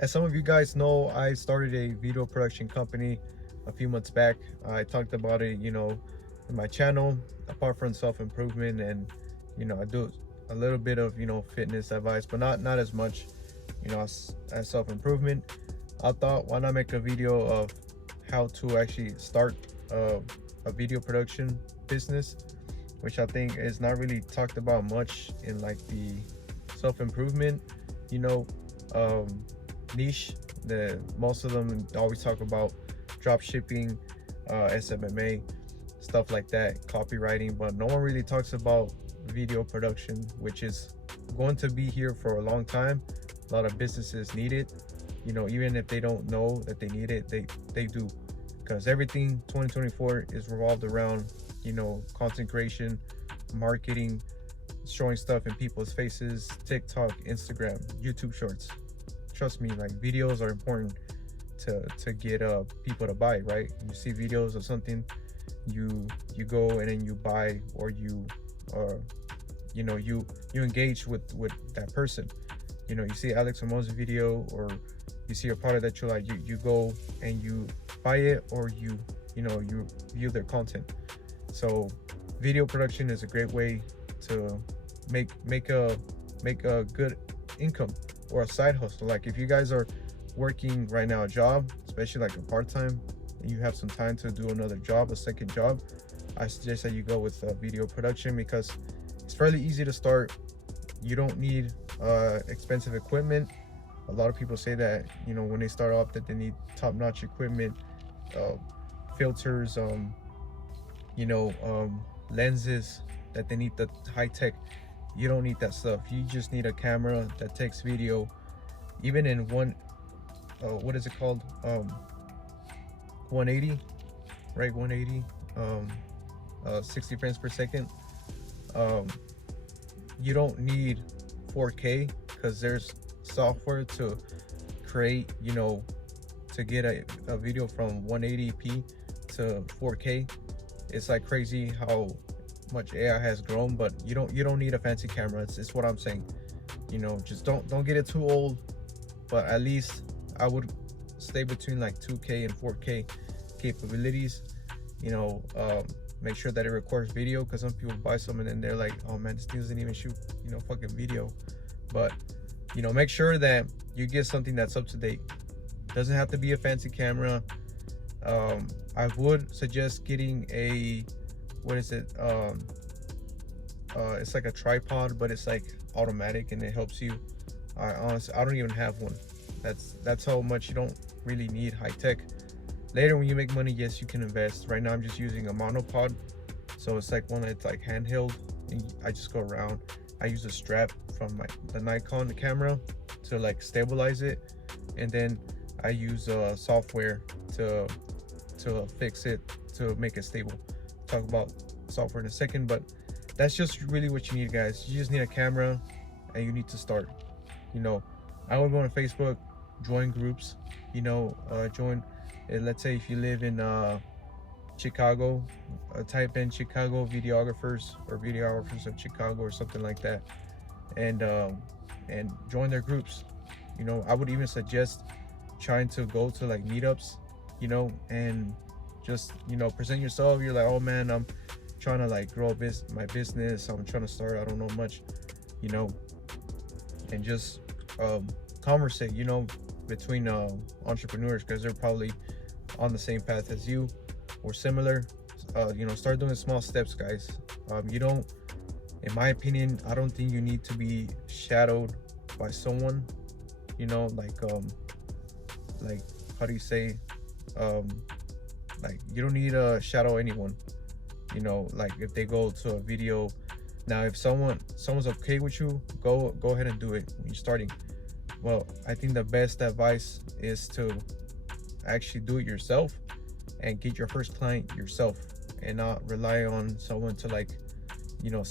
As some of you guys know, I started a video production company a few months back. I talked about it, in my channel. Apart from self-improvement, and I do a little bit of fitness advice, but not as much as self-improvement. I thought, why not make a video of how to actually start a video production business, which I think is not really talked about much in like the self-improvement you know niche. The most of them always talk about drop shipping, SMMA, stuff like that, copywriting, but no one really talks about video production, which is going to be here for a long time. A lot of businesses need it, even if they don't know that they need it, they do, because everything 2024 is revolved around content creation, marketing, showing stuff in people's faces, TikTok, Instagram, YouTube shorts. Trust me, like, videos are important to get people to buy, right? You see videos of something, you go and then you buy, or you engage with that person. You see Alex Hormozi's video, or you see a product that you like, you go and you buy it, or you view their content. So video production is a great way to make a good income, or a side hustle. Like, if you guys are working right now a job, especially like a part-time, and you have some time to do another job, a second job, I suggest that you go with video production, because it's fairly easy to start. You don't need expensive equipment. A lot of people say that when they start off, that they need top-notch equipment, filters, lenses, that they need the high-tech. You don't need that stuff. You just need a camera that takes video, even in what is it called, 180, right? 180, 60 frames per second. You don't need 4K, because there's software to create, to get a video from 180p to 4K. It's like crazy how much AI has grown, but you don't need a fancy camera. It's what I'm saying. Just don't get it too old, but at least I would stay between like 2K and 4K capabilities. Make sure that it records video, because some people buy some and then they're like, oh man, this thing doesn't even shoot fucking video. But make sure that you get something that's up to date. Doesn't have to be a fancy camera. I would suggest getting a, what is it, it's like a tripod, but it's like automatic, and it helps you. Honestly, I don't even have one. That's how much you don't really need high tech. Later, when you make money, yes, you can invest. Right now I'm just using a monopod, so it's like one that's like handheld, and I just go around. I use a strap from the Nikon camera to like stabilize it, and then I use software to fix it, to make it stable. Talk about software in a second, but that's just really what you need, guys. You just need a camera, and you need to start. I would go on Facebook, join groups, join, let's say if you live in Chicago, type in Chicago videographers, or videographers of Chicago, or something like that, and join their groups. I would even suggest trying to go to like meetups, and just present yourself. You're like, oh man, I'm trying to like grow my business, I'm trying to start, I don't know much, and just conversate between entrepreneurs, because they're probably on the same path as you, or similar. Start doing small steps, guys. You don't, in my opinion, I don't think you need to be shadowed by someone, like how do you say, like, you don't need to shadow anyone. Like, if they go to a video, now if someone's okay with you, go ahead and do it when you're starting. Well, I think the best advice is to actually do it yourself, and get your first client yourself, and not rely on someone to like to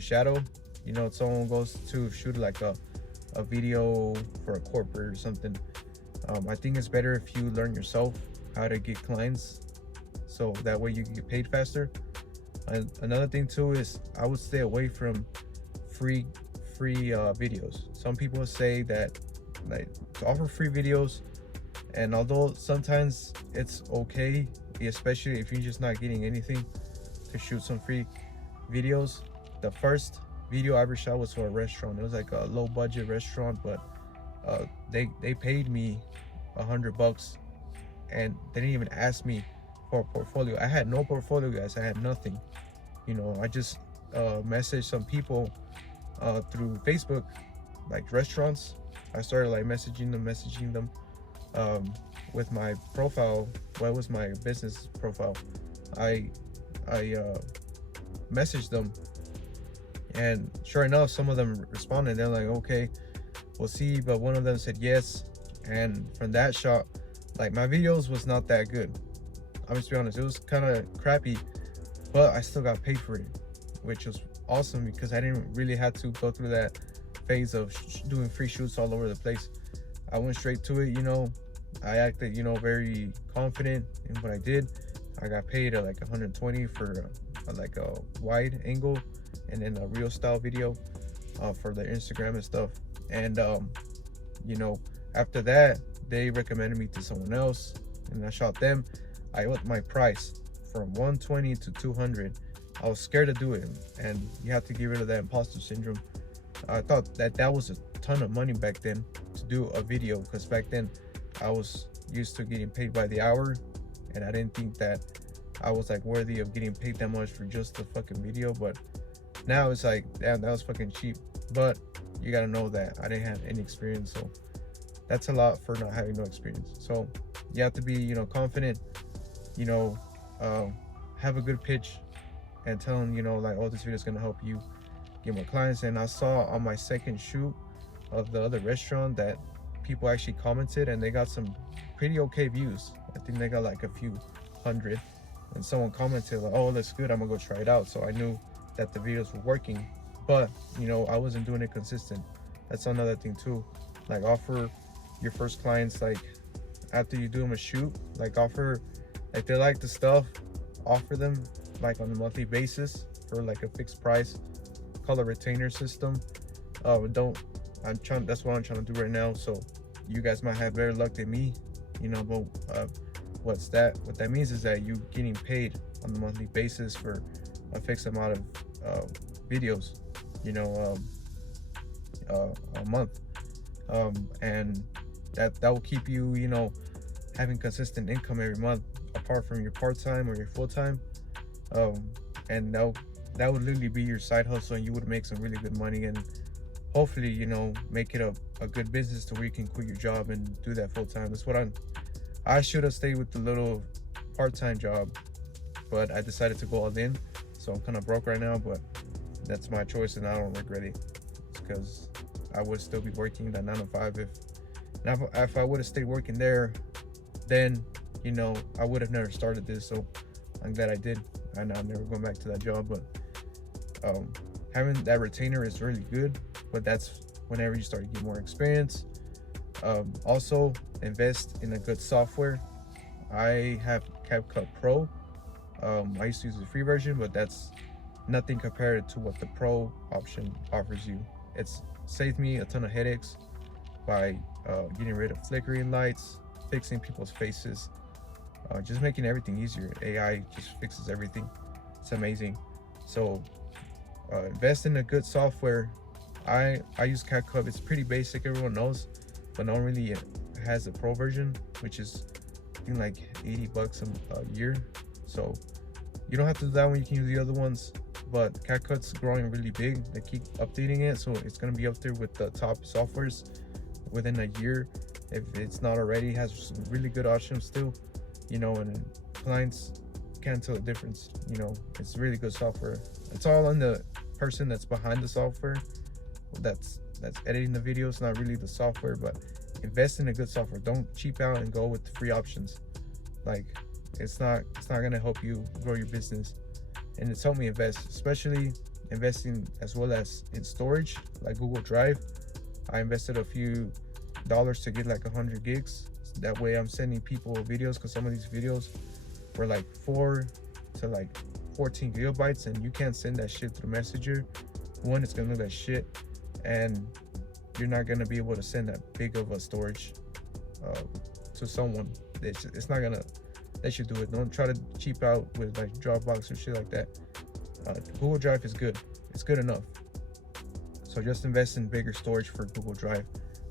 shadow. If someone goes to shoot like a video for a corporate or something, I think it's better if you learn yourself how to get clients, so that way you can get paid faster. And another thing too is, I would stay away from free videos. Some people say that like to offer free videos. And although sometimes it's okay, especially if you're just not getting anything, to shoot some free videos. The first video I ever shot was for a restaurant. It was like a low budget restaurant, but they paid me $100, and they didn't even ask me for a portfolio. I had no portfolio, guys. I had nothing. You know, I just messaged some people through Facebook, like restaurants. I started like messaging them with my profile. What was my business profile? I messaged them, and sure enough, some of them responded. They're like, okay, we'll see. But one of them said yes, and from that shot, like, my videos was not that good. I'm just be honest, it was kind of crappy, but I still got paid for it, which was awesome because I didn't really have to go through that phase of doing free shoots all over the place. I went straight to it. You know, I acted, you know, very confident in what I did. I got paid like 120 for like a wide angle, and then a real style video for the Instagram and stuff. And you know, after that, they recommended me to someone else, and I shot them. I upped my price from 120 to 200. I was scared to do it, and you have to get rid of that imposter syndrome. I thought that was a ton of money back then to do a video, because back then I was used to getting paid by the hour, and I didn't think that I was like worthy of getting paid that much for just a fucking video. But now it's like, damn, that was fucking cheap. But you gotta know that I didn't have any experience, so that's a lot for not having no experience. So you have to be, you know, confident, you know, have a good pitch, and tell them, you know, like, oh, this video is gonna help you get more clients. And I saw on my second shoot of the other restaurant that people actually commented, and they got some pretty okay views. I think they got like a few hundred, and someone commented like, oh, that's good, I'm gonna go try it out. So I knew that the videos were working, but you know, I wasn't doing it consistent. That's another thing too. Like, offer your first clients, like, after you do them a shoot, like, offer, like, they like the stuff, offer them like on a monthly basis for like a fixed price. Call a retainer system. That's what I'm trying to do right now. So you guys might have better luck than me, you know. But what that means is that you getting paid on a monthly basis for a fixed amount of videos, you know, a month, and that will keep you, you know, having consistent income every month, apart from your part-time or your full-time. And that would literally be your side hustle, and you would make some really good money, and hopefully, you know, make it a good business to where you can quit your job and do that full-time. That's what I should have stayed with the little part-time job, but I decided to go all in. So I'm kind of broke right now, but that's my choice, and I don't regret it, because I would still be working that 9 to 5. If I would have stayed working there, then, you know, I would have never started this. So I'm glad I did, and I'm never going back to that job. But having that retainer is really good, but that's whenever you start to get more experience. Also, invest in a good software. I have CapCut Pro. I used to use the free version, but that's nothing compared to what the Pro option offers you. It's saved me a ton of headaches by getting rid of flickering lights, fixing people's faces, just making everything easier. AI just fixes everything. It's amazing. So invest in a good software. I use CapCut. It's pretty basic, everyone knows, but no one really has a Pro version, which is I think like $80 a year. So you don't have to do that one, you can use the other ones. But CapCut's growing really big. They keep updating it, so it's gonna be up there with the top softwares within a year, if it's not already. It has some really good options still, you know, and clients can't tell the difference. You know, it's really good software. It's all on the person that's behind the software, that's editing the videos, not really the software. But invest in a good software. Don't cheap out and go with the free options. Like, it's not gonna help you grow your business. And it's helped me invest, especially investing as well as in storage like Google Drive. I invested a few dollars to get like 100 gigs. That way I'm sending people videos, because some of these videos were like 4 to like 14 gigabytes, and you can't send that shit through Messenger. One, it's gonna look like shit, and you're not gonna be able to send that big of a storage to someone. It's not gonna let you do it. Don't try to cheap out with like Dropbox or shit like that. Google Drive is good. It's good enough. So just invest in bigger storage for Google Drive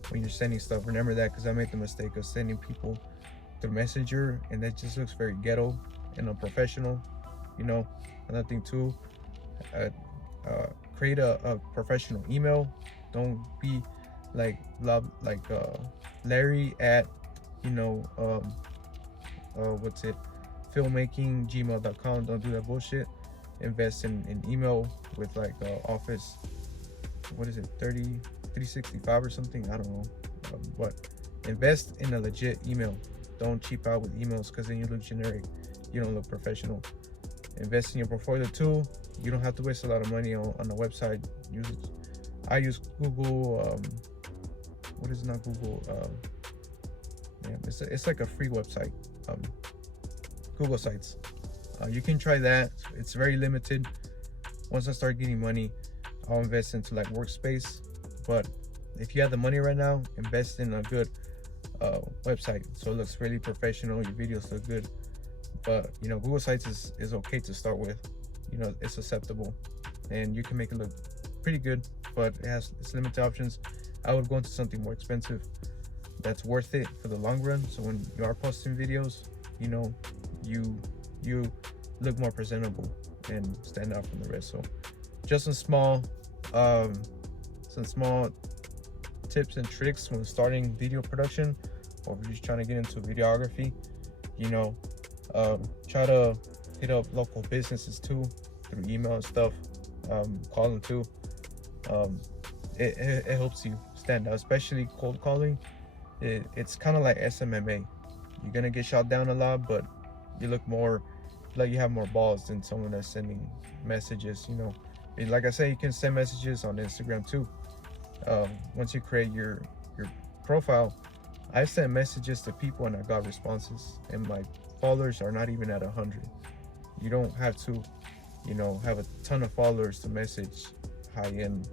when you're sending stuff. Remember that, because I made the mistake of sending people through Messenger, and that just looks very ghetto and unprofessional. You know, another thing too, create a professional email. Don't be like Larry at, you know, what's it, filmmaking@gmail.com. Don't do that bullshit. Invest in email with like Office, what is it, 365 or something, I don't know, but invest in a legit email. Don't cheap out with emails, because then you look generic, you don't look professional. Invest in your portfolio too. You don't have to waste a lot of money on a website. I use Google, what is not Google, yeah, it's like a free website, Google Sites. You can try that. It's very limited. Once I start getting money, I'll invest into like Workspace. But if you have the money right now, invest in a good website, so it looks really professional, your videos look good. But you know, Google Sites is okay to start with. You know, it's acceptable, and you can make it look pretty good, but it's limited options. I would go into something more expensive that's worth it for the long run, so when you are posting videos, you know, you look more presentable and stand out from the rest. So just some small tips and tricks when starting video production, or if you're just trying to get into videography. You know, try to hit up local businesses too through email and stuff. Call them too. It helps you stand out, especially cold calling. It's kind of like SMMA. You're gonna get shot down a lot, but you look more like you have more balls than someone that's sending messages. You know, like I say, you can send messages on Instagram too. Once you create your profile, I sent messages to people and I got responses, and my followers are not even at 100. You don't have to, you know, have a ton of followers to message high-end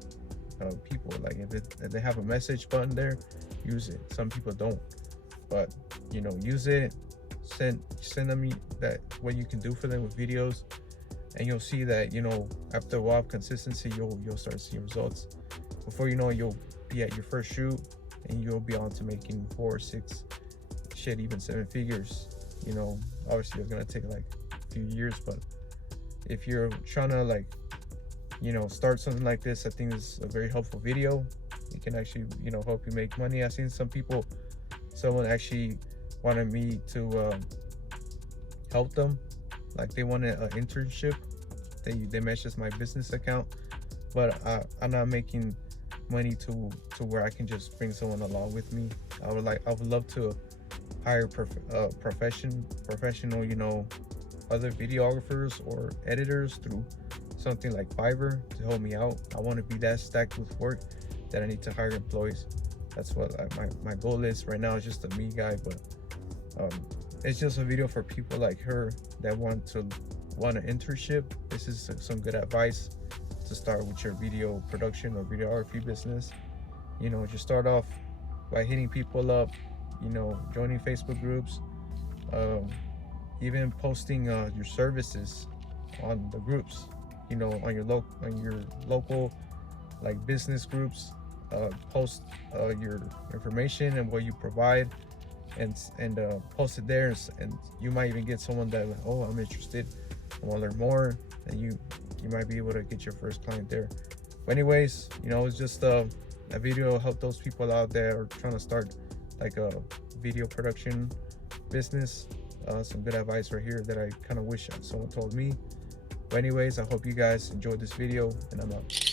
people. Like if they have a message button there, use it. Some people don't, but you know, use it. Send them that what you can do for them with videos, and you'll see that, you know, after a while of consistency, you'll start seeing results. Before you know it, you'll be at your first shoot, and you'll be on to making 4, 6, shit, even 7 figures. You know, obviously it's gonna take like a few years, but if you're trying to, like, you know, start something like this, I think it's a very helpful video. It can actually, you know, help you make money. I've seen someone actually wanted me to help them, like they wanted an internship. They messaged my business account, but I'm not making money to where I can just bring someone along with me. I would love to hire professional, you know, other videographers or editors through something like Fiverr to help me out. I want to be that stacked with work that I need to hire employees. That's what my goal is right now. Is just a me guy, but it's just a video for people like her that want an internship. This is some good advice to start with your video production or videography business. You know, just start off by hitting people up, you know, joining Facebook groups, even posting your services on the groups, you know, on your local like business groups. Post your information and what you provide, and post it there, and you might even get someone that, like, oh, I'm interested, I want to learn more, and you might be able to get your first client there. But anyways, you know, it's just a video to help those people out there are trying to start like a video production business. Some good advice right here that I kind of wish someone told me. But anyways, I hope you guys enjoyed this video, and I'm out.